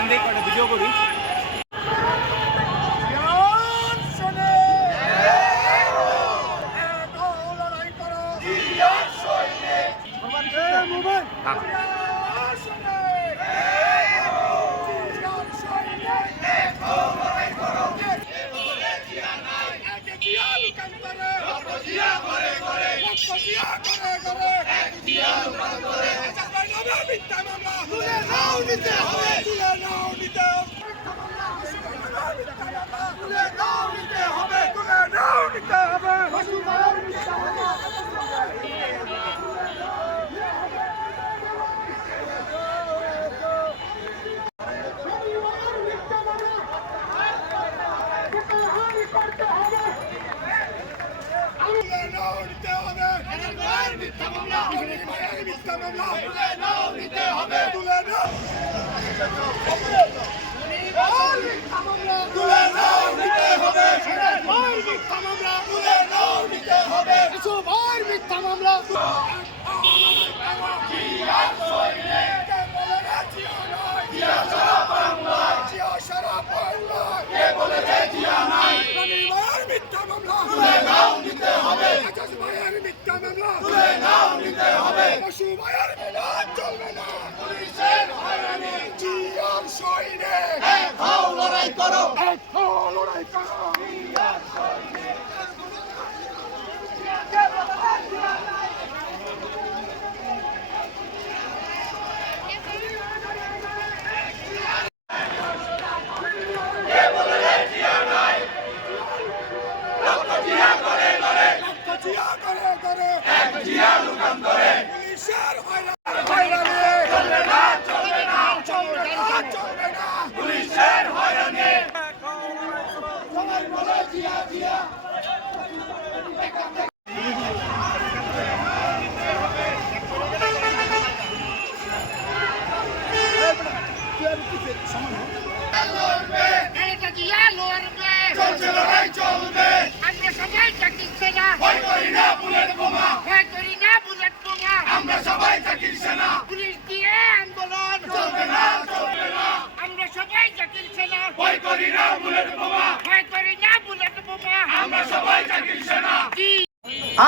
দেন দেখ একটা ভিডিও করি।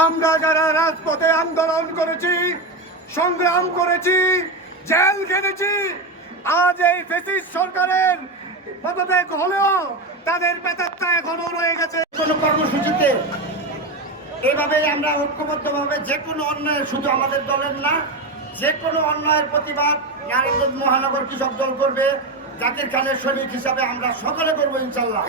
আমরা যারা রাজপথে আন্দোলন করেছি, সংগ্রাম করেছি, জেল খেটেছি, আজ এই ফ্যাসিস্ট সরকারের পদত্যাগ হলেও তাদের প্রেতাত্মা এখনো রয়ে গেছে। কোনো কর্মসূচিতে এভাবে আমরা ঐক্যবদ্ধভাবে যে কোনো অন্যায়, শুধু আমাদের দলের না, যে কোনো অন্যায়ের প্রতিবাদ নারায়ণগঞ্জ মহানগর কৃষক দল করবে। জাকির খানের সৈনিক হিসাবে আমরা সকলে করবো ইনশাল্লাহ।